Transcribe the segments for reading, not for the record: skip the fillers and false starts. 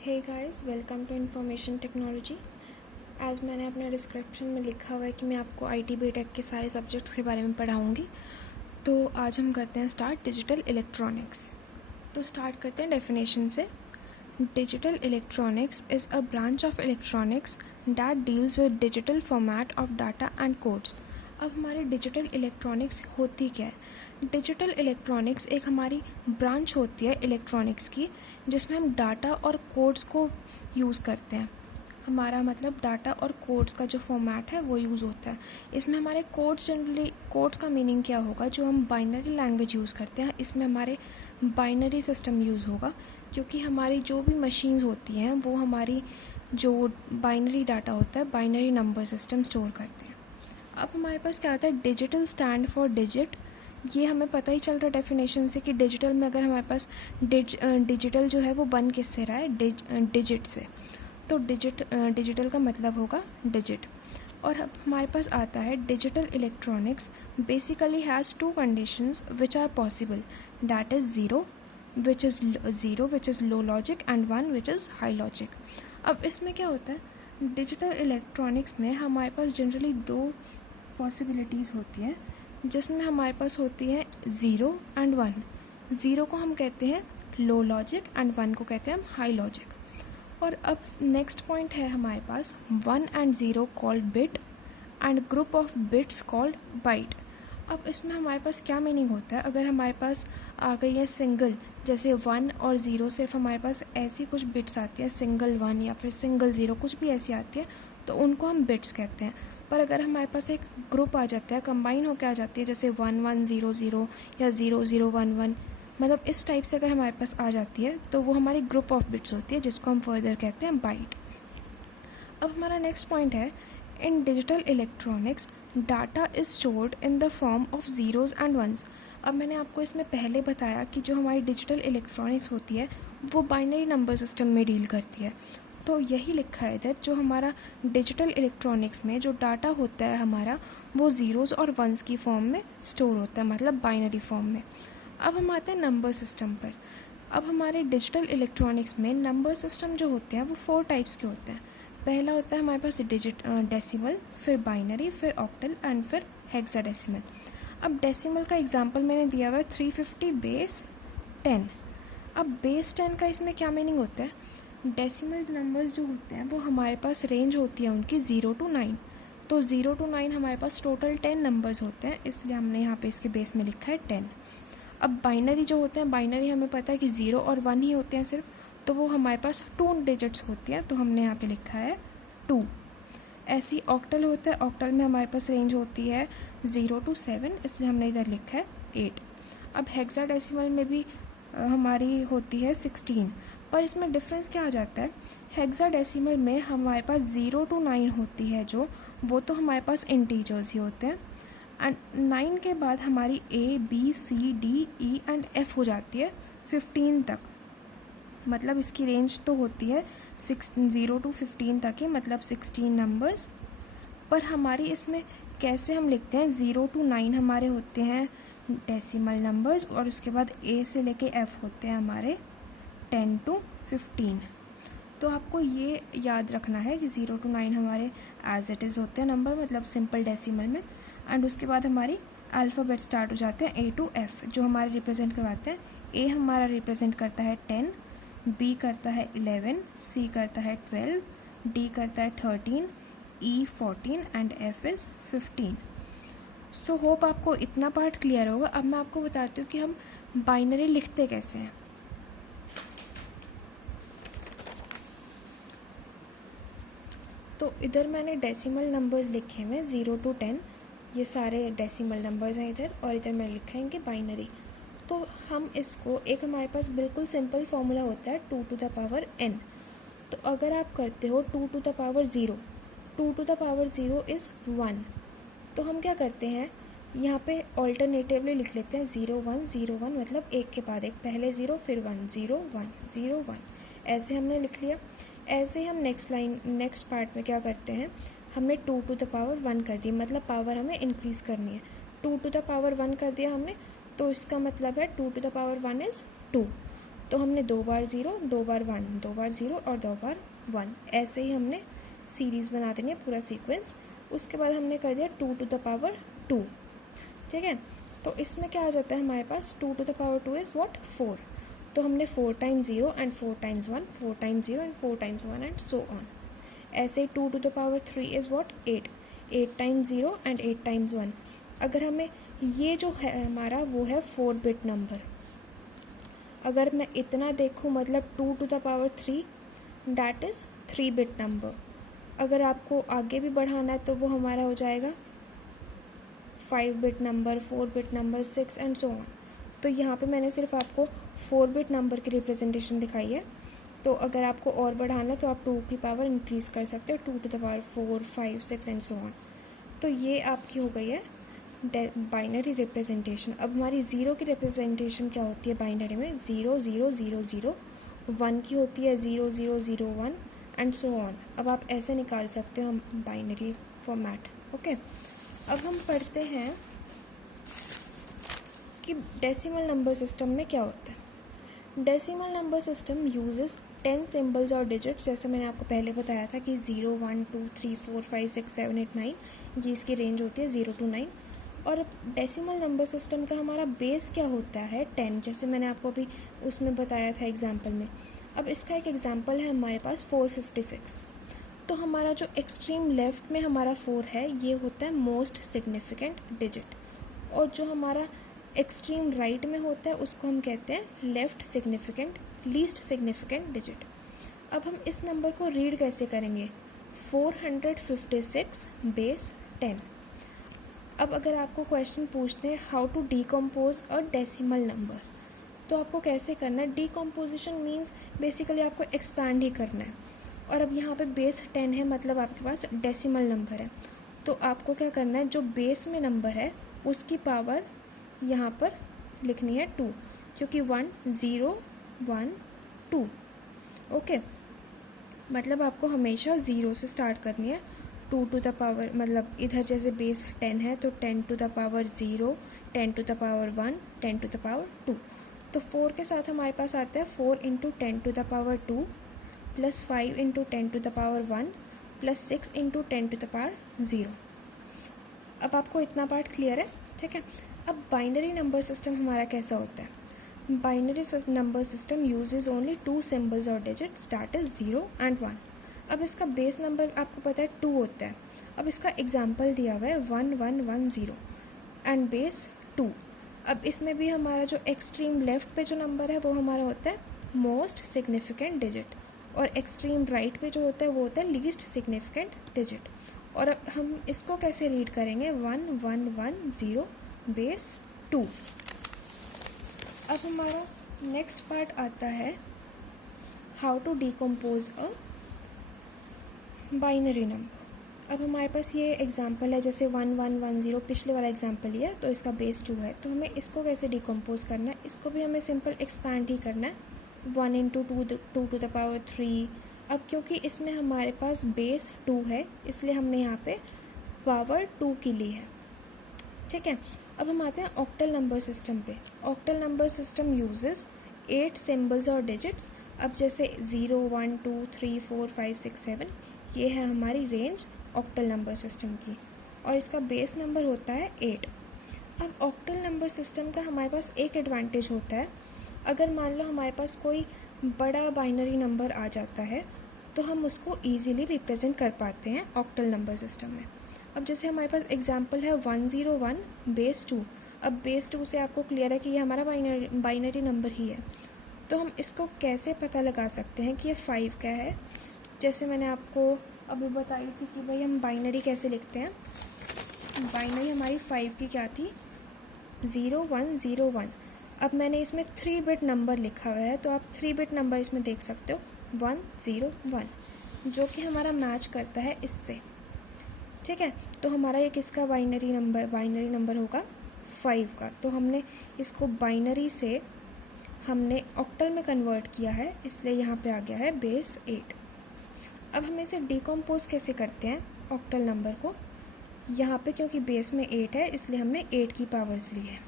Hey guys, welcome to information technology. आज मैंने अपने डिस्क्रिप्शन में लिखा हुआ है कि मैं आपको आईटी बीटेक के सारे सब्जेक्ट्स के बारे में पढ़ाऊँगी। तो आज हम करते हैं स्टार्ट डिजिटल इलेक्ट्रॉनिक्स। तो स्टार्ट करते हैं डेफिनेशन से। Digital electronics is a branch of electronics that deals with digital format of data and codes. अब हमारे डिजिटल इलेक्ट्रॉनिक्स होती क्या है? डिजिटल इलेक्ट्रॉनिक्स एक हमारी ब्रांच होती है इलेक्ट्रॉनिक्स की, जिसमें हम डाटा और कोड्स को यूज़ करते हैं। हमारा मतलब डाटा और कोड्स का जो फॉर्मेट है वो यूज़ होता है। इसमें हमारे कोड्स जनरली, कोड्स का मीनिंग क्या होगा? जो हम बाइनरी लैंग्वेज यूज़ करते हैं, इसमें हमारे बाइनरी सिस्टम यूज़ होगा, क्योंकि हमारी जो भी मशीन्स होती हैं वो हमारी जो बाइनरी डाटा होता है, बाइनरी नंबर सिस्टम स्टोर करते हैं। अब हमारे पास क्या आता है? Digital stand for digit. ये हमें पता ही चल रहा है डेफिनेशन से कि डिजिटल में अगर हमारे पास डिजिटल जो है वो बन किससे रहा है? डिजिट से। तो डिजिटल का मतलब होगा डिजिट। और अब हमारे पास आता है digital electronics basically has two conditions which are possible, that is zero which is low logic and one which is high logic. अब इसमें क्या होता है? डिजिटल इलेक्ट्रॉनिक्स में हमारे पास जनरली दो पॉसिबिलिटीज़ होती हैं, जिसमें हमारे पास होती है ज़ीरो एंड वन। ज़ीरो को हम कहते हैं लो लॉजिक एंड वन को कहते हैं हम हाई लॉजिक। और अब नेक्स्ट पॉइंट है हमारे पास one and zero called bit and group of bits called byte. अब इसमें हमारे पास क्या मीनिंग होता है? अगर हमारे पास आ गई है सिंगल, जैसे वन और ज़ीरो, सिर्फ हमारे पास ऐसी कुछ बिट्स आती है, सिंगल वन या फिर सिंगल ज़ीरो, कुछ भी ऐसी आती है, तो उनको हम बिट्स कहते हैं। पर अगर हमारे पास एक ग्रुप आ जाता है, कंबाइन होकर आ जाती है, जैसे 1100 या 0011, मतलब इस टाइप से अगर हमारे पास आ जाती है, तो वो हमारी ग्रुप ऑफ बिट्स होती है, जिसको हम फर्दर कहते हैं बाइट। अब हमारा नेक्स्ट पॉइंट है, in digital electronics data is stored in the form of zeros and ones. अब मैंने आपको इसमें पहले बताया कि जो हमारी डिजिटल इलेक्ट्रॉनिक्स होती है वो बाइनरी नंबर सिस्टम में डील करती है। तो यही लिखा है इधर, जो हमारा डिजिटल इलेक्ट्रॉनिक्स में जो डाटा होता है हमारा, वो ज़ीरोज़ और वंस की फॉर्म में स्टोर होता है, मतलब बाइनरी फॉर्म में। अब हम आते हैं नंबर सिस्टम पर। अब हमारे डिजिटल इलेक्ट्रॉनिक्स में नंबर सिस्टम जो होते हैं वो 4 टाइप्स के होते हैं। पहला होता है हमारे पास डेसिमल, फिर बाइनरी, फिर ऑक्टल एंड फिर हेक्साडेसिमल। अब डेसिमल का एग्जांपल मैंने दिया हुआ है 350 बेस 10। अब बेस 10 का इसमें क्या मीनिंग होता है? डेसिमल नंबर्स जो होते हैं वो हमारे पास रेंज होती है उनकी 0 to 9। तो 0 to 9 हमारे पास टोटल 10 नंबर्स होते हैं, इसलिए हमने यहाँ पे इसके बेस में लिखा है 10। अब बाइनरी जो होते हैं, बाइनरी हमें पता है कि 0 और 1 ही होते हैं सिर्फ, तो वो हमारे पास 2 डिजिट्स होती हैं, तो हमने यहाँ पे लिखा है 2। ऐसे ही ऑक्टल होता है, ऑक्टल में हमारे पास रेंज होती है 0 to 7, इसलिए हमने इधर लिखा है 8। अब हेक्साडेसिमल में भी हमारी होती है 16, पर इसमें डिफरेंस क्या आ जाता है? हेक्साडेसिमल में हमारे पास 0 to 9 होती है जो, वो तो हमारे पास इंटीजर्स ही होते हैं, एंड 9 के बाद हमारी A B C D E and F हो जाती है 15 तक। मतलब इसकी रेंज तो होती है 0 to 15 तक ही, मतलब 16 नंबर्स। पर हमारी इसमें कैसे हम लिखते हैं? 0 to 9 हमारे होते हैं डेसिमल नंबर्स, और उसके बाद A से लेके F होते हैं हमारे 10 to 15। तो आपको ये याद रखना है कि 0 to 9 हमारे एज इट इज़ होते हैं नंबर, मतलब सिंपल डेसिमल में, एंड उसके बाद हमारी अल्फ़ाबेट स्टार्ट हो जाते हैं A to F, जो हमारे रिप्रेजेंट करवाते हैं। A हमारा रिप्रेजेंट करता है 10, B करता है 11, C करता है 12, D करता है 13, E 14 and F is 15। So hope आपको इतना पार्ट क्लियर होगा। अब मैं आपको बताती हूँ कि हम बाइनरी लिखते कैसे हैं। तो इधर मैंने डेसिमल नंबर्स लिखे हैं 0 to 10, ये सारे डेसिमल नंबर्स हैं इधर, और इधर मैं लिखा है इनके बाइनरी। तो हम इसको, एक हमारे पास बिल्कुल सिंपल फार्मूला होता है 2 to the power n। तो अगर आप करते हो 2 to the power 0, 2 to the power 0 is 1, तो हम क्या करते हैं, यहाँ पे ऑल्टरनेटिवली लिख लेते हैं 0 1 0 1, मतलब एक के बाद एक, पहले 0 फिर 1, 0 1 0 1, ऐसे हमने लिख लिया। ऐसे ही हम नेक्स्ट पार्ट में क्या करते हैं, हमने 2 to the power 1 कर दी, मतलब पावर हमें इंक्रीज़ करनी है। 2 to the power 1 कर दिया हमने, तो इसका मतलब है 2 to the power 1 इज़ 2। तो हमने 2 बार 0, 2 बार 1, 2 बार 0 और 2 बार 1, ऐसे ही हमने सीरीज़ बना देनी है, पूरा सीक्वेंस। उसके बाद हमने कर दिया 2 टू द पावर 2, ठीक है। तो इसमें क्या आ जाता है हमारे पास, 2 to the power 2 is what, 4। तो हमने 4 times 0 and 4 times 1, 4 times 0 and 4 times 1 and so on. ऐसे ही 2 to the power 3 is what, 8, 8 times 0 and 8 times 1। अगर हमें ये जो है हमारा वो है 4 बिट नंबर। अगर मैं इतना देखूँ मतलब 2 to the power 3 that is 3 bit number. अगर आपको आगे भी बढ़ाना है तो वो हमारा हो जाएगा 5 bit number, 4 bit number, 6 and so on. तो यहाँ पे मैंने सिर्फ आपको 4 बिट नंबर की रिप्रेजेंटेशन दिखाई है। तो अगर आपको और बढ़ाना है तो आप 2 की पावर इंक्रीज़ कर सकते हो, 2 to the power 4, 5, 6 and so on. तो ये आपकी हो गई है बाइनरी रिप्रेजेंटेशन। अब हमारी ज़ीरो की रिप्रेजेंटेशन क्या होती है बाइनरी में, 0 0 0 0, 1 की होती है 0 0 0 1 एंड सो ऑन। अब आप ऐसे निकाल सकते हो हम बाइनरी फॉर्मेट, ओके। अब हम पढ़ते हैं कि डेसिमल नंबर सिस्टम में क्या होता है। Decimal number system uses 10 symbols और डिजिट्स, जैसे मैंने आपको पहले बताया था कि 0 1 2 3 4 5 6 7 8 9, ये इसकी रेंज होती है 0 to 9। और डेसिमल नंबर सिस्टम का हमारा बेस क्या होता है, 10, जैसे मैंने आपको अभी उसमें बताया था एग्जाम्पल में। अब इसका एक एग्जाम्पल है हमारे पास 456। तो हमारा जो एक्सट्रीम लेफ्ट में हमारा 4 है ये होता है मोस्ट सिग्निफिकेंट डिजिट, और जो हमारा एक्सट्रीम राइट में होता है उसको हम कहते हैं left significant, least significant digit. अब हम इस नंबर को रीड कैसे करेंगे, 456 बेस 10। अब अगर आपको क्वेश्चन पूछते हैं how to decompose a decimal number, तो आपको कैसे करना है। डीकम्पोजिशन मीन्स बेसिकली आपको एक्सपैंड ही करना है। और अब यहाँ पे बेस 10 है मतलब आपके पास डेसिमल नंबर है, तो आपको क्या करना है, जो बेस में नंबर है उसकी पावर यहाँ पर लिखनी है 2, क्योंकि 1 0 1 2, ओके। मतलब आपको हमेशा 0 से स्टार्ट करनी है, 2 टू द पावर, मतलब इधर जैसे बेस 10 है तो 10 to the power 0, 10 to the power 1, 10 to the power 2। तो 4 के साथ हमारे पास आता है 4 into 10 to the power 2 plus 5 into 10 to the power 1 plus 6 into 10 to the power 0। अब आपको इतना पार्ट क्लियर है, ठीक है। अब बाइनरी नंबर सिस्टम हमारा कैसा होता है। Binary number system uses only 2 symbols और डिजिट्स, दैट इज 0 एंड 1। अब इसका बेस नंबर आपको पता है 2 होता है। अब इसका एग्जाम्पल दिया हुआ है 1 1 1 0 एंड बेस 2। अब इसमें भी हमारा जो एक्सट्रीम लेफ्ट पे जो नंबर है वो हमारा होता है मोस्ट सिग्निफिकेंट डिजिट, और एक्सट्रीम राइट पे जो होता है वो होता है लीस्ट सिग्निफिकेंट डिजिट। और अब हम इसको कैसे रीड करेंगे, 1 1 1 0 बेस 2। अब हमारा नेक्स्ट पार्ट आता है how to decompose a binary number. अब हमारे पास ये एग्जांपल है, जैसे 1 1 1 0 पिछले वाला एग्जांपल ही है, तो इसका बेस 2 है। तो हमें इसको कैसे डीकम्पोज करना है, इसको भी हमें सिंपल एक्सपैंड ही करना है, 1 इंटू 2 टू द पावर 3। अब क्योंकि इसमें हमारे पास बेस 2 है इसलिए हमने यहाँ पे पावर 2 की ली है, ठीक है। अब हम आते हैं ऑक्टल नंबर सिस्टम पे। Octal number system uses 8 symbols और डिजिट्स। अब जैसे 0 1 2 3 4 5 6 7, ये है हमारी रेंज ऑक्टल नंबर सिस्टम की, और इसका बेस नंबर होता है 8। अब ऑक्टल नंबर सिस्टम का हमारे पास एक एडवांटेज होता है, अगर मान लो हमारे पास कोई बड़ा बाइनरी नंबर आ जाता है तो हम उसको ईजीली रिप्रेजेंट कर पाते हैं ऑक्टल नंबर सिस्टम में। अब जैसे हमारे पास एग्जांपल है 101 बेस 2। अब बेस 2 से आपको क्लियर है कि ये हमारा बाइनरी नंबर ही है, तो हम इसको कैसे पता लगा सकते हैं कि ये 5 क्या है। जैसे मैंने आपको अभी बताई थी कि भाई हम बाइनरी कैसे लिखते हैं। बाइनरी हमारी 5 की क्या थी, 0 1 0 1। अब मैंने इसमें 3 बिट नंबर लिखा हुआ है, तो आप 3 बिट नंबर इसमें देख सकते हो 1 0 1, जो कि हमारा मैच करता है इससे, ठीक है। तो हमारा ये किसका बाइनरी नंबर होगा 5 का। तो हमने इसको बाइनरी से हमने ऑक्टल में कन्वर्ट किया है, इसलिए यहाँ पे आ गया है बेस 8। अब हम इसे डिकम्पोज कैसे करते हैं ऑक्टल नंबर को, यहाँ पे क्योंकि बेस में 8 है इसलिए हमने 8 की पावर्स ली है।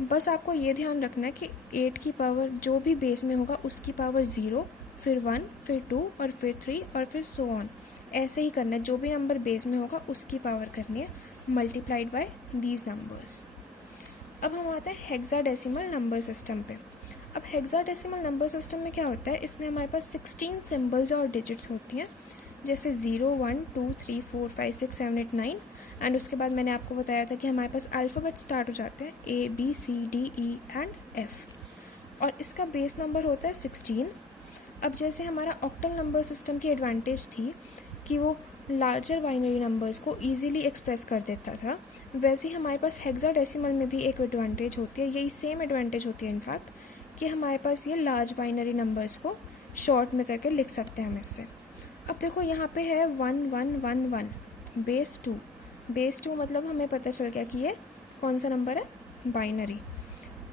बस आपको ये ध्यान रखना है कि 8 की पावर जो भी बेस में होगा उसकी पावर 0, फिर 1, फिर 2 और फिर 3 और फिर सो ऑन। ऐसे ही करना है, जो भी नंबर बेस में होगा उसकी पावर करनी है मल्टीप्लाइड बाय दीज नंबर्स। अब हम आते हैं हेक्साडेसिमल नंबर सिस्टम पे। अब हेक्साडेसिमल नंबर सिस्टम में क्या होता है, इसमें हमारे पास 16 सिम्बल्स और डिजिट्स होती हैं, जैसे 0, 1, 2, 3, 4, 5, 6, 7, 8, 9 एंड उसके बाद मैंने आपको बताया था कि हमारे पास अल्फ़ाबेट स्टार्ट हो जाते हैं ABCDE एंड F और इसका बेस नंबर होता है 16। अब जैसे हमारा ऑक्टल नंबर सिस्टम की एडवांटेज थी कि वो लार्जर बाइनरी नंबर्स को ईजिली एक्सप्रेस कर देता था, वैसे ही हमारे पास हेक्साडेसिमल में भी एक एडवांटेज होती है, यही सेम एडवांटेज होती है इनफैक्ट, कि हमारे पास ये लार्ज बाइनरी नंबर्स को शॉर्ट में करके लिख सकते हैं हम इससे। अब देखो यहाँ पे है 1 1 1 1 बेस 2 मतलब हमें पता चल गया कि ये कौन सा नंबर है, बाइनरी।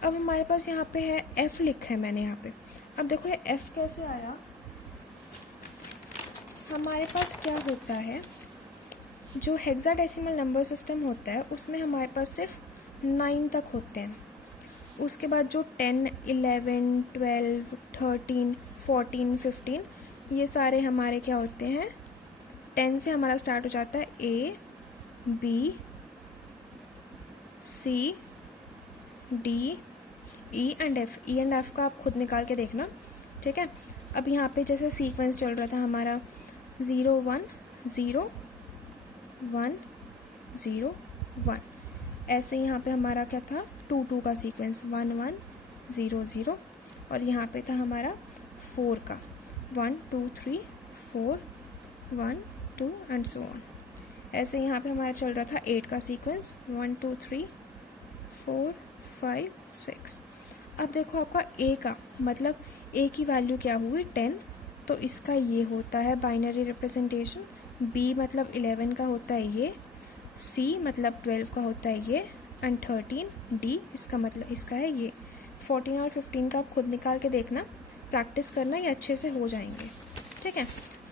अब हमारे पास यहाँ पे है F लिखा है मैंने यहाँ पे। अब देखो ये F कैसे आया, हमारे पास क्या होता है, जो हेक्साडेसिमल नंबर सिस्टम होता है उसमें हमारे पास सिर्फ 9 तक होते हैं, उसके बाद जो 10, 11, 12, 13, 14, 15 ये सारे हमारे क्या होते हैं, 10 से हमारा स्टार्ट हो जाता है A, B, C, D, E and F। E and F का आप खुद निकाल के देखना, ठीक है। अब यहाँ पे जैसे सीक्वेंस चल रहा था हमारा 0 1 0 1 0 1, ऐसे यहाँ पे हमारा क्या था 2 2 का सीक्वेंस 1 1 0 0 और यहाँ पे था हमारा 4 का 1 2 3 4 1 2 एंड सो ऑन। ऐसे यहाँ पे हमारा चल रहा था 8 का सीक्वेंस 1 2 3 4 5 6। अब देखो आपका A का मतलब A की वैल्यू क्या हुई 10, तो इसका ये होता है बाइनरी रिप्रेजेंटेशन। B मतलब 11 का होता है ये, C मतलब 12 का होता है ये एंड 13, D इसका मतलब इसका है ये। 14 और 15 का आप खुद निकाल के देखना, प्रैक्टिस करना, ये अच्छे से हो जाएंगे, ठीक है।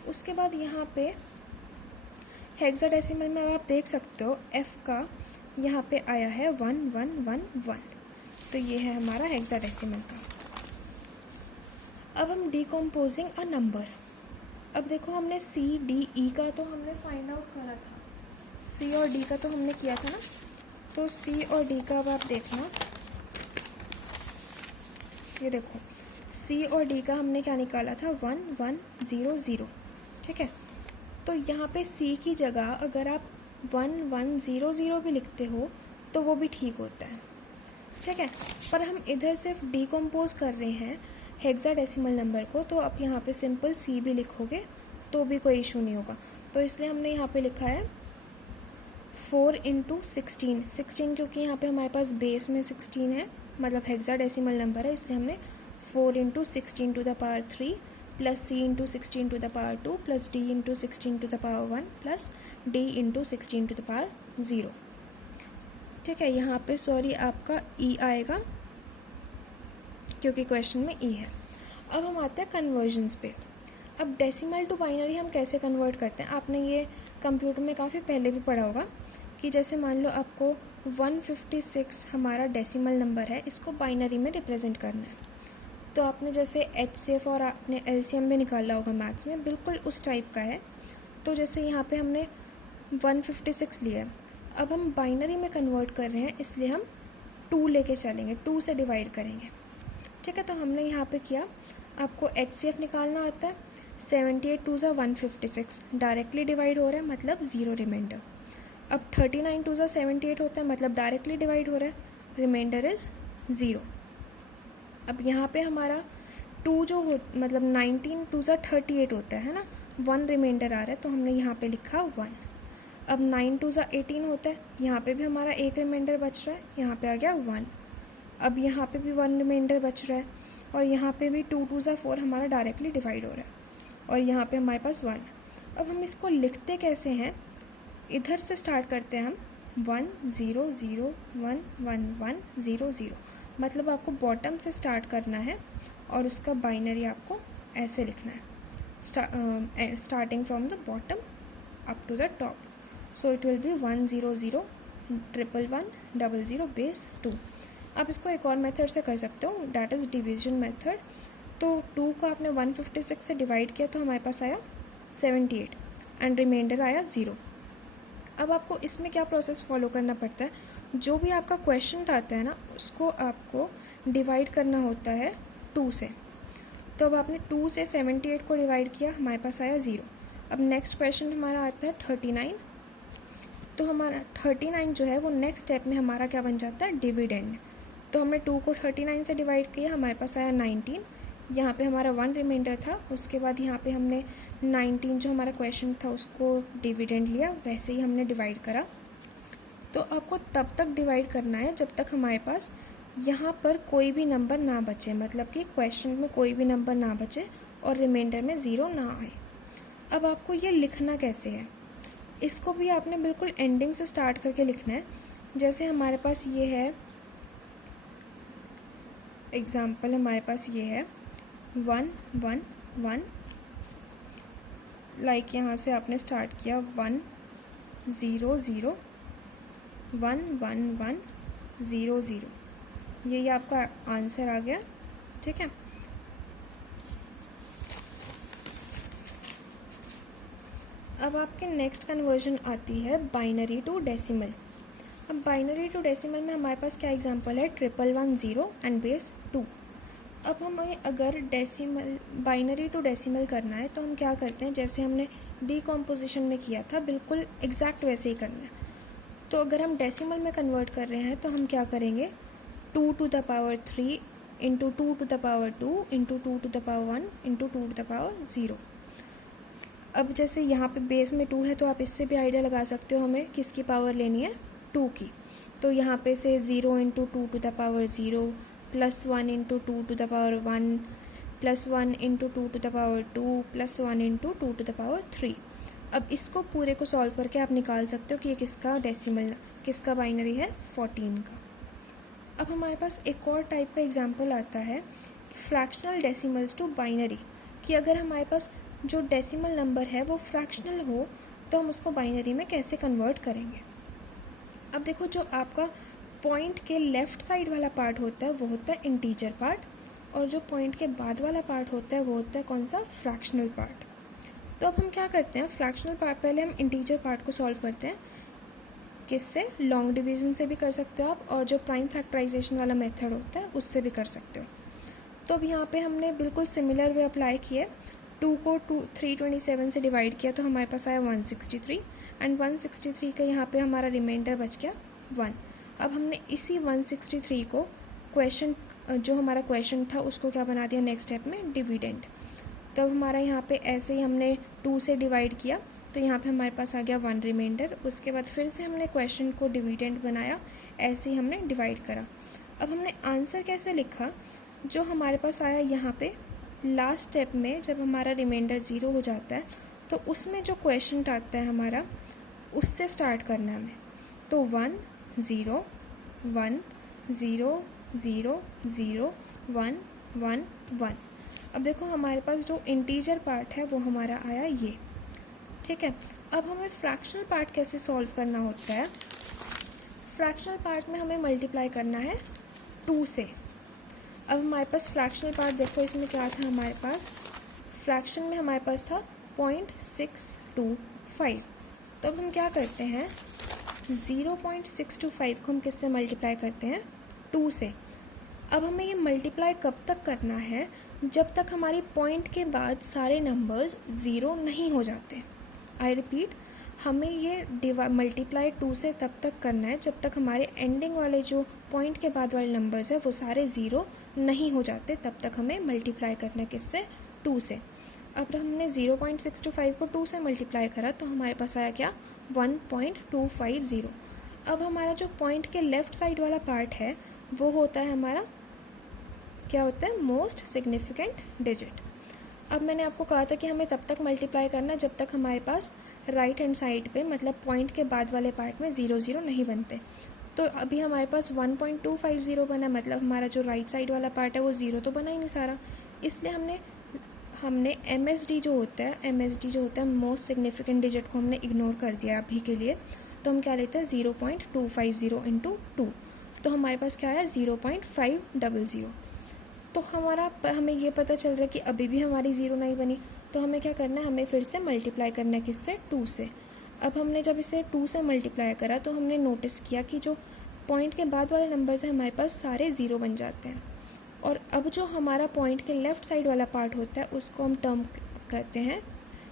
उसके बाद यहाँ पे हेक्साडेसिमल में आप देख सकते हो F का यहाँ पे आया है 1 1 1 1, तो ये है हमारा हेक्साडेसिमल का। अब हम डिकम्पोजिंग अ नंबर। अब देखो हमने C D E का तो हमने फाइंड आउट करा था, C और D का तो हमने किया था ना, तो C और D का अब आप देखना, ये देखो C और D का हमने क्या निकाला था 1 1 0 0, ठीक है। तो यहाँ पे C की जगह अगर आप 1 1 0 0 भी लिखते हो तो वो भी ठीक होता है, ठीक है। पर हम इधर सिर्फ डिकम्पोज कर रहे हैं हेक्साडेसिमल नंबर को, तो आप यहाँ पे सिंपल C भी लिखोगे तो भी कोई इशू नहीं होगा। तो इसलिए हमने यहाँ पे लिखा है 4 × 16 16, क्योंकि यहाँ पे हमारे पास बेस में 16 है, मतलब हेक्साडेसिमल नंबर है, इसलिए हमने 4 × 16 to the power 3 plus C × 16 to the power 2 plus D × 16 to the power 1 plus D × 16 to the power 0, ठीक है। यहाँ पे सॉरी आपका E आएगा क्योंकि क्वेश्चन में E है। अब हम आते हैं कन्वर्जन्स पे। अब डेसिमल टू बाइनरी हम कैसे कन्वर्ट करते हैं, आपने ये कंप्यूटर में काफ़ी पहले भी पढ़ा होगा कि जैसे मान लो आपको 156 हमारा डेसिमल नंबर है, इसको बाइनरी में रिप्रेजेंट करना है, तो आपने जैसे HCF और आपने LCM भी निकाला होगा मैथ्स में, बिल्कुल उस टाइप का है। तो जैसे यहाँ पे हमने 156 लिया, अब हम बाइनरी में कन्वर्ट कर रहे हैं इसलिए हम 2 लेके चलेंगे, 2 से डिवाइड करेंगे, ठीक है। तो हमने यहाँ पे किया, आपको HCF निकालना आता है, 78 2 ज़ा 156 डायरेक्टली डिवाइड हो रहा है मतलब 0 रिमाइंडर। अब 39 2 ज़ा 78 होता है मतलब डायरेक्टली डिवाइड हो रहा है, रिमाइंडर इज़ 0। अब यहाँ पे हमारा 2 जो हो मतलब 19 2 ज़ा 38 होता है ना, 1 रिमाइंडर आ रहा है तो हमने यहाँ पे लिखा 1। अब 9 2 ज़ा 18 होता है, यहाँ पे भी हमारा एक रिमाइंडर बच रहा है, यहाँ पे आ गया 1। अब यहाँ पे भी 1 रिमाइंडर बच रहा है और यहाँ पे भी 2 2 ज़ा 4 हमारा डायरेक्टली डिवाइड हो रहा है और यहाँ पे हमारे पास 1। अब हम इसको लिखते कैसे हैं, इधर से स्टार्ट करते हैं हम 1 0 0 1 1 1 0 0, मतलब आपको बॉटम से स्टार्ट करना है और उसका बाइनरी आपको ऐसे लिखना है, starting from the bottom up to the top. So it will be 1 0 0 1 1 1 0 0 base 2। आप इसको एक और मेथड से कर सकते हो, डैट इज़ डिवीजन मेथड। तो 2 को आपने 156 से डिवाइड किया तो हमारे पास आया 78 एंड रिमाइंडर आया 0। अब आपको इसमें क्या प्रोसेस फॉलो करना पड़ता है, जो भी आपका क्वेश्चन आता है ना उसको आपको डिवाइड करना होता है 2 से। तो अब आपने 2 से 78 को डिवाइड किया, हमारे पास आया 0। अब नेक्स्ट क्वेश्चन हमारा आता है 39। तो हमारा 39 जो है वो नेक्स्ट स्टेप में हमारा क्या बन जाता है, डिविडेंड। तो हमने 2 को 39 से डिवाइड किया, हमारे पास आया 19। यहाँ पे हमारा 1 रिमाइंडर था, उसके बाद यहाँ पे हमने 19 जो हमारा क्वेश्चन था उसको डिविडेंड लिया, वैसे ही हमने डिवाइड करा। तो आपको तब तक डिवाइड करना है जब तक हमारे पास यहाँ पर कोई भी नंबर ना बचे, मतलब कि क्वेश्चन में कोई भी नंबर ना बचे और रिमाइंडर में 0 ना आए। अब आपको ये लिखना कैसे है, इसको भी आपने बिल्कुल एंडिंग से स्टार्ट करके लिखना है। जैसे हमारे पास ये है एग्जाम्पल, हमारे पास ये है 1 1 1, लाइक यहाँ से आपने स्टार्ट किया 1 0 0 1 1 1 0 0, यही आपका आंसर आ गया। ठीक है, अब आपके नेक्स्ट कन्वर्जन आती है बाइनरी टू डेसिमल। अब बाइनरी टू डेसिमल में हमारे पास क्या एग्जांपल है, 111 एंड बेस 2। अब हमें अगर डेसिमल बाइनरी टू डेसिमल करना है तो हम क्या करते हैं, जैसे हमने डीकॉम्पोजिशन में किया था बिल्कुल एग्जैक्ट वैसे ही करना है। तो अगर हम डेसिमल में कन्वर्ट कर रहे हैं तो हम क्या करेंगे, 2 to the power 3 into 2 to the power 2 into 2 to the power 1 into 2 to the power 0। अब जैसे यहाँ पे बेस में 2 है तो आप इससे भी आइडिया लगा सकते हो हमें किसकी पावर लेनी है, 2 की। तो यहाँ पे से 0 into 2 to the power 0 plus 1 into 2 to the power 1 plus 1 into 2 to the power 2 plus 1 into 2 to the power 3। अब इसको पूरे को सॉल्व करके आप निकाल सकते हो कि ये किसका डेसिमल, किसका बाइनरी है, 14 का। अब हमारे पास एक और टाइप का एग्जांपल आता है फ्रैक्शनल डेसिमल्स टू बाइनरी, कि अगर हमारे पास जो डेसिमल नंबर है वो फ्रैक्शनल हो तो हम उसको बाइनरी में कैसे कन्वर्ट करेंगे। अब देखो, जो आपका पॉइंट के लेफ़्ट साइड वाला पार्ट होता है वो होता है इंटीजर पार्ट, और जो पॉइंट के बाद वाला पार्ट होता है वो होता है कौन सा, फ्रैक्शनल पार्ट। तो अब हम क्या करते हैं, फ्रैक्शनल पार्ट पहले हम इंटीजर पार्ट को सॉल्व करते हैं, किससे, लॉन्ग डिवीजन से भी कर सकते हो आप, और जो प्राइम फैक्टराइजेशन वाला मेथड होता है उससे भी कर सकते हो। तो अब यहाँ पे हमने बिल्कुल सिमिलर वे अप्लाई किए, 2 को 327 से डिवाइड किया तो हमारे पास आया 163 एंड 163 का यहाँ पे हमारा रिमाइंडर बच गया 1। अब हमने इसी 163 को क्वेश्चन, जो हमारा क्वेश्चन था उसको क्या बना दिया नेक्स्ट स्टेप में, डिविडेंड। तब हमारा यहाँ पे ऐसे ही हमने 2 से डिवाइड किया तो यहाँ पे हमारे पास आ गया 1 रिमाइंडर। उसके बाद फिर से हमने क्वेश्चन को डिविडेंड बनाया, ऐसे ही हमने डिवाइड करा। अब हमने आंसर कैसे लिखा, जो हमारे पास आया यहाँ पे लास्ट स्टेप में जब हमारा रिमाइंडर 0 हो जाता है तो उसमें जो क्वेश्चन आता है हमारा उससे स्टार्ट करना है हमें। तो 1 0 1 0 0 0 1 1 1। अब देखो हमारे पास जो इंटीजर पार्ट है वो हमारा आया ये। ठीक है, अब हमें फ्रैक्शनल पार्ट कैसे सॉल्व करना होता है, फ्रैक्शनल पार्ट में हमें मल्टीप्लाई करना है 2 से। अब हमारे पास फ्रैक्शनल पार्ट देखो, इसमें क्या था हमारे पास, फ्रैक्शन में हमारे पास था 0.625। तो अब हम क्या करते हैं, 0.625 को हम किससे मल्टीप्लाई करते हैं, 2 से। अब हमें ये मल्टीप्लाई कब तक करना है, जब तक हमारी पॉइंट के बाद सारे नंबर्स 0 नहीं हो जाते। आई रिपीट, हमें ये मल्टीप्लाई 2 से तब तक करना है जब तक हमारे एंडिंग वाले जो पॉइंट के बाद वाले नंबर्स है वो सारे 0 नहीं हो जाते, तब तक हमें मल्टीप्लाई करना है किससे, 2 से। अब हमने 0.625 को 2 से मल्टीप्लाई करा तो हमारे पास आया क्या, 1.250। अब हमारा जो पॉइंट के लेफ़्ट साइड वाला पार्ट है वो होता है हमारा, क्या होता है, मोस्ट सिग्निफिकेंट डिजिट। अब मैंने आपको कहा था कि हमें तब तक मल्टीप्लाई करना जब तक हमारे पास राइट हैंड साइड पे, मतलब पॉइंट के बाद वाले पार्ट में 0 0 नहीं बनते। तो अभी हमारे पास 1.250 बना, मतलब हमारा जो राइट साइड वाला पार्ट है वो 0 तो बना ही नहीं सारा, इसलिए हमने MSD जो होता है मोस्ट सिग्निफिकेंट डिजिट को हमने इग्नोर कर दिया अभी के लिए। तो हम क्या लेते हैं, 0.250 इंटू 2। तो हमारे पास क्या आया 0.500। तो हमें ये पता चल रहा है कि अभी भी हमारी ज़ीरो नहीं बनी, तो हमें क्या करना है, हमें फिर से मल्टीप्लाई करना है किससे, 2 से। अब हमने जब इसे 2 से मल्टीप्लाई करा तो हमने नोटिस किया कि जो पॉइंट के बाद वाले नंबर्स हैं हमारे पास सारे ज़ीरो बन जाते हैं। और अब जो हमारा पॉइंट के लेफ़्ट साइड वाला पार्ट होता है उसको हम टर्म कहते हैं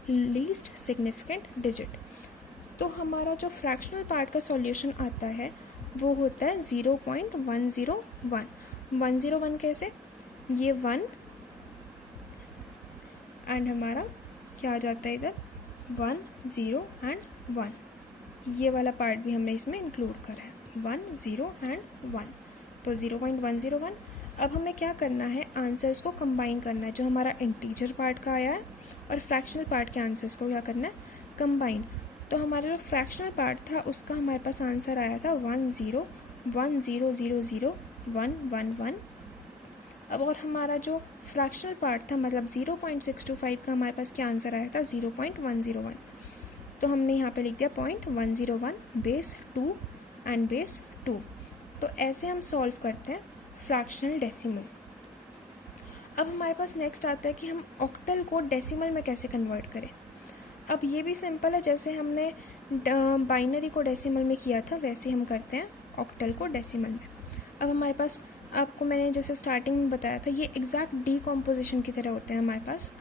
लीस्ट सिग्निफिकेंट डिजिट। तो हमारा जो फ्रैक्शनल पार्ट का सॉल्यूशन आता है वो होता है 0.101। 101 कैसे, ये 1 एंड हमारा क्या आ जाता है इधर 1 0 एंड 1, ये वाला पार्ट भी हमने इसमें इंक्लूड करा है 1 0 एंड 1, तो 0.101। अब हमें क्या करना है, आंसर्स को कंबाइन करना है, जो हमारा इंटीजर पार्ट का आया है और फ्रैक्शनल पार्ट के आंसर्स को क्या करना है, कंबाइन। तो हमारा जो फ्रैक्शनल पार्ट था उसका हमारे पास आंसर आया था 1 0 1 0 0 0 1 1 1। अब और हमारा जो फ्रैक्शनल पार्ट था मतलब 0.625 का हमारे पास क्या आंसर आया था 0.101। तो हमने यहाँ पे लिख दिया 0.101 बेस 2 एंड बेस 2। तो ऐसे हम सॉल्व करते हैं फ्रैक्शनल डेसिमल। अब हमारे पास नेक्स्ट आता है कि हम ऑक्टल को डेसिमल में कैसे कन्वर्ट करें। अब ये भी सिंपल है, जैसे हमने बाइनरी को डेसिमल में किया था वैसे हम करते हैं ऑक्टल को डेसिमल में। अब हमारे पास, आपको मैंने जैसे स्टार्टिंग में बताया था, ये एग्जैक्ट डीकम्पोजिशन की तरह होते हैं हमारे पास।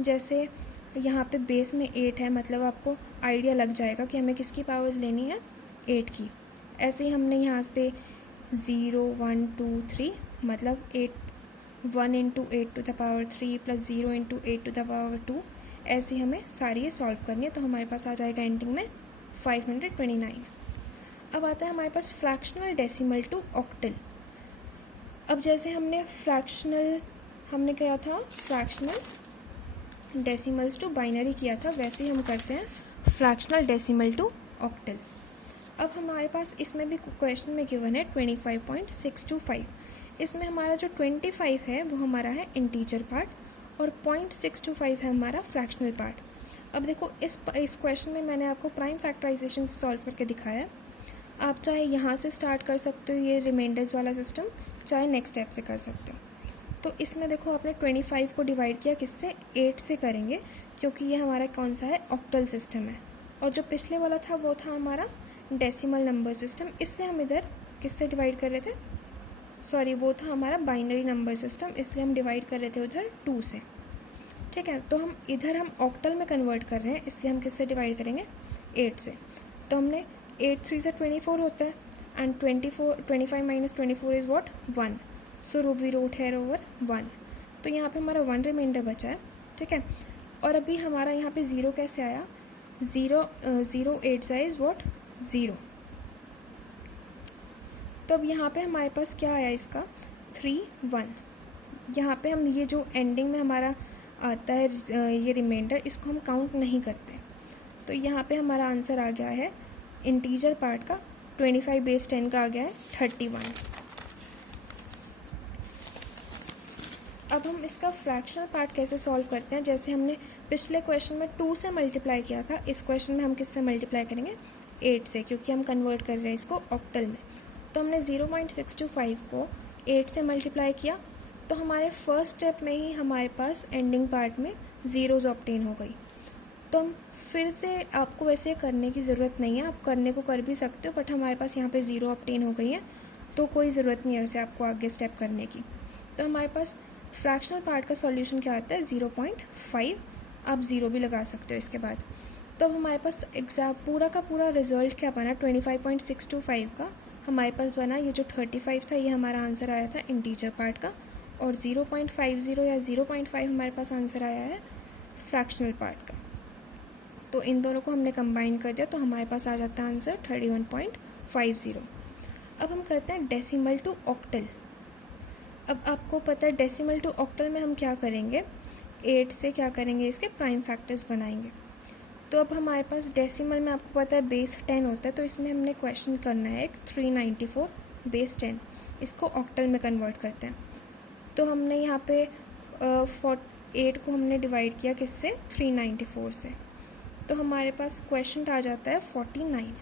जैसे यहाँ पे बेस में 8 है, मतलब आपको आइडिया लग जाएगा कि हमें किसकी पावर्स लेनी है, 8 की। ऐसे ही हमने यहाँ पे 0 1 2 3 मतलब 1 into 8 to the power 3 plus 0 into 8 to the power 2, ऐसे हमें सारी ये सॉल्व करनी है। तो हमारे पास आ जाएगा एंडिंग में 529। अब आता है हमारे पास फ्रैक्शनल डेसिमल टू ऑक्टल। अब जैसे हमने क्या था, फ्रैक्शनल डेसिमल्स टू बाइनरी किया था, वैसे ही हम करते हैं फ्रैक्शनल डेसिमल टू ऑक्टल। अब हमारे पास इसमें भी क्वेश्चन में गिवन है 25.625। इसमें हमारा जो 25 है वो हमारा है इंटीजर पार्ट और 0.625 है हमारा फ्रैक्शनल पार्ट। अब देखो इस क्वेश्चन में मैंने आपको प्राइम फैक्टराइजेशन सॉल्व करके दिखाया है। आप चाहे यहाँ से स्टार्ट कर सकते हो ये रिमाइंडर्स वाला सिस्टम, चाहे नेक्स्ट स्टेप से कर सकते हो। तो इसमें देखो आपने 25 को डिवाइड किया किससे, 8 से करेंगे, क्योंकि ये हमारा कौन सा है, ऑक्टल सिस्टम है। और जो पिछले वाला था वो था हमारा डेसिमल नंबर सिस्टम, इसलिए हम इधर किससे डिवाइड कर रहे थे, सॉरी वो था हमारा बाइनरी नंबर सिस्टम, इसलिए हम डिवाइड कर रहे थे उधर 2 से। ठीक है, तो हम इधर हम ऑक्टल में कन्वर्ट कर रहे हैं, इसलिए हम किससे डिवाइड करेंगे, 8 से। तो हमने 8 3 से 24 होता है and 25 minus 24 is what, 1। So we wrote here over 1। तो यहाँ पे हमारा 1 रिमाइंडर बचा है। ठीक है, और अभी हमारा यहाँ पे 0 कैसे आया, 0 8 इज़ व्हाट, 0। तो अब यहाँ पे हमारे पास क्या आया इसका, 3 1। यहाँ पे हम ये जो एंडिंग में हमारा आता है ये रिमाइंडर, इसको हम काउंट नहीं करते। तो यहाँ पे हमारा आंसर आ गया है इंटीजर पार्ट का 25 बेस 10 का आ गया है 31। अब हम इसका फ्रैक्शनल पार्ट कैसे सॉल्व करते हैं, जैसे हमने पिछले क्वेश्चन में 2 से मल्टीप्लाई किया था, इस क्वेश्चन में हम किससे मल्टीप्लाई करेंगे, 8 से, क्योंकि हम कन्वर्ट कर रहे हैं इसको ऑक्टल में। तो हमने 0.625 को 8 से मल्टीप्लाई किया, तो हमारे फर्स्ट स्टेप में ही हमारे पास एंडिंग पार्ट में ज़ीरोज़ ऑब्टेन हो गई। तो हम फिर से, आपको वैसे करने की ज़रूरत नहीं है, आप करने को कर भी सकते हो, बट हमारे पास यहाँ पे 0 ऑब्टेन हो गई है, तो कोई ज़रूरत नहीं है वैसे आपको आगे स्टेप करने की। तो हमारे पास फ्रैक्शनल पार्ट का सॉल्यूशन क्या आता है, 0.5, आप 0 भी लगा सकते हो इसके बाद। तो अब हमारे पास पूरा का पूरा रिजल्ट क्या बना, 25.625 का हमारे पास बना, ये जो 35 था ये हमारा आंसर आया था इंटीजर पार्ट का, और 0.50 या 0.5 हमारे पास आंसर आया है फ्रैक्शनल पार्ट का। तो इन दोनों को हमने कंबाइन कर दिया, तो हमारे पास आ जाता है आंसर 31.50। अब हम करते हैं डेसिमल टू ऑक्टल। अब आपको पता है डेसिमल टू ऑक्टल में हम क्या करेंगे, 8 से क्या करेंगे, इसके प्राइम फैक्टर्स बनाएंगे। तो अब हमारे पास डेसिमल में आपको पता है बेस 10 होता है, तो इसमें हमने क्वेश्चन करना है 394 बेस 10, इसको ऑक्टल में कन्वर्ट करते हैं। तो हमने यहाँ पे 8 को हमने डिवाइड किया किससे, 394 से, तो हमारे पास क्वेश्चन आ जाता है 49।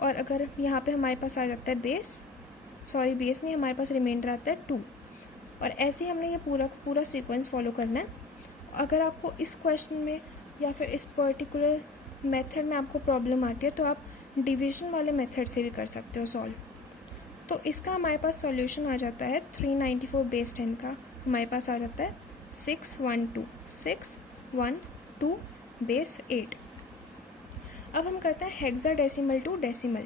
और अगर यहाँ पे हमारे पास आ जाता है बेस सॉरी बेस नहीं, हमारे पास रिमाइंडर आता है 2। और ऐसे ही हमने ये पूरा सीक्वेंस फॉलो करना है। अगर आपको इस क्वेश्चन में या फिर इस पर्टिकुलर मेथड में आपको प्रॉब्लम आती है तो आप डिवीजन वाले मेथड से भी कर सकते हो सॉल्व। तो इसका हमारे पास सॉल्यूशन आ जाता है 394 बेस 10 का हमारे पास आ जाता है 612 बेस 8। अब हम करते हैं हेक्साडेसिमल टू डेसिमल।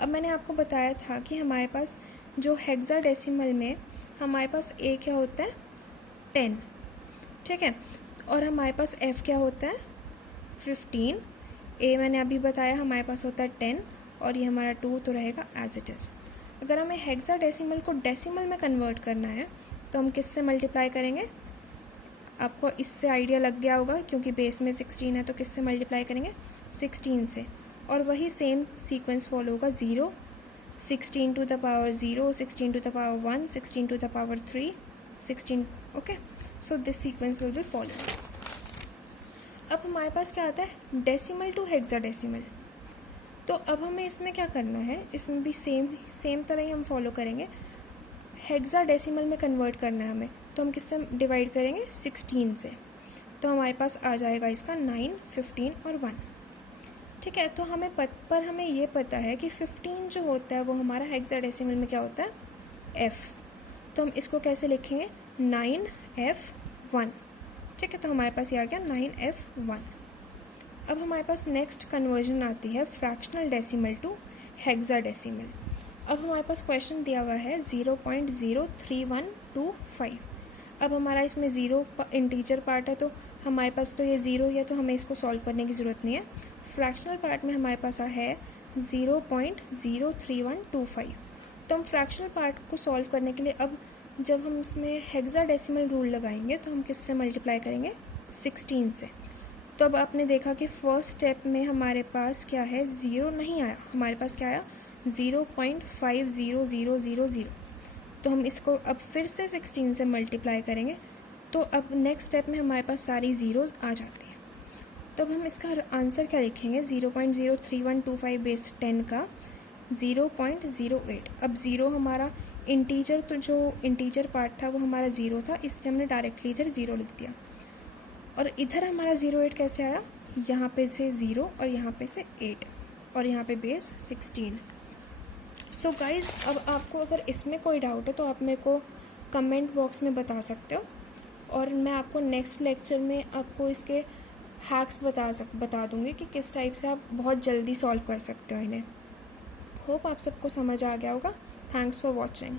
अब मैंने आपको बताया था कि हमारे पास जो हेक्साडेसिमल में हमारे पास ए क्या होता है 10, ठीक है, और हमारे पास एफ क्या होता है 15। ए मैंने अभी बताया हमारे पास होता है 10 और ये हमारा 2 तो रहेगा एज इट इज़। अगर हमें हेक्साडेसिमल को डेसिमल में कन्वर्ट करना है तो हम किससे मल्टीप्लाई करेंगे? आपको इससे आइडिया लग गया होगा क्योंकि बेस में 16 है तो किससे मल्टीप्लाई करेंगे? 16 से। और वही सेम सीक्वेंस फॉलो होगा 0, 16 to the power 0, 16 to the power 1, 16 to the power 3, 16। Okay, so this sequence will be follow. अब हमारे पास क्या आता है डेसिमल टू हेक्साडेसिमल। तो अब हमें इसमें क्या करना है, इसमें भी सेम तरह ही हम फॉलो करेंगे। हेक्साडेसिमल में कन्वर्ट करना है हमें, तो हम किससे डिवाइड करेंगे 16 से। तो हमारे पास आ जाएगा इसका 9, 15 और 1, ठीक है। तो हमें हमें ये पता है कि 15 जो होता है वो हमारा हेक्साडेसिमल में क्या होता है F। तो हम इसको कैसे लिखेंगे 9F1, ठीक है। तो हमारे पास ये आ गया 9F1। अब हमारे पास नेक्स्ट कन्वर्जन आती है फ्रैक्शनल डेसिमल टू हेक्साडेसिमल। अब हमारे पास क्वेश्चन दिया हुआ है 0.03125। अब हमारा इसमें 0 इंटीजर पार्ट है तो हमारे पास तो ये 0 है तो हमें इसको सॉल्व करने की ज़रूरत नहीं है। फ्रैक्शनल पार्ट में हमारे पास है 0.03125। तो हम फ्रैक्शनल पार्ट को सॉल्व करने के लिए अब जब हम इसमें हेक्साडेसिमल रूल लगाएंगे तो हम किससे मल्टीप्लाई करेंगे 16 से। तो अब आपने देखा कि फर्स्ट स्टेप में हमारे पास क्या है 0 नहीं आया, हमारे पास क्या आया 0.50000। तो हम इसको अब फिर से 16 से मल्टीप्लाई करेंगे तो अब नेक्स्ट स्टेप में हमारे पास सारी ज़ीरोज़ आ जाती हैं। तो अब हम इसका आंसर क्या लिखेंगे 0.03125 बेस 10 का 0.08। अब 0 हमारा इंटीजर, तो जो इंटीजर पार्ट था वो हमारा 0 था, इसलिए हमने डायरेक्टली इधर 0 लिख दिया। और इधर हमारा 08 कैसे आया, यहाँ पे से 0 और यहाँ पे से 8 और यहाँ पे बेस 16। सो गाइज़, अब आपको अगर इसमें कोई डाउट है तो आप मेरे को कमेंट बॉक्स में बता सकते हो और मैं आपको नेक्स्ट लेक्चर में आपको इसके हैक्स बता दूँगी कि किस टाइप से आप बहुत जल्दी सॉल्व कर सकते हो इन्हें। होप आप सबको समझ आ गया होगा। Thanks for watching.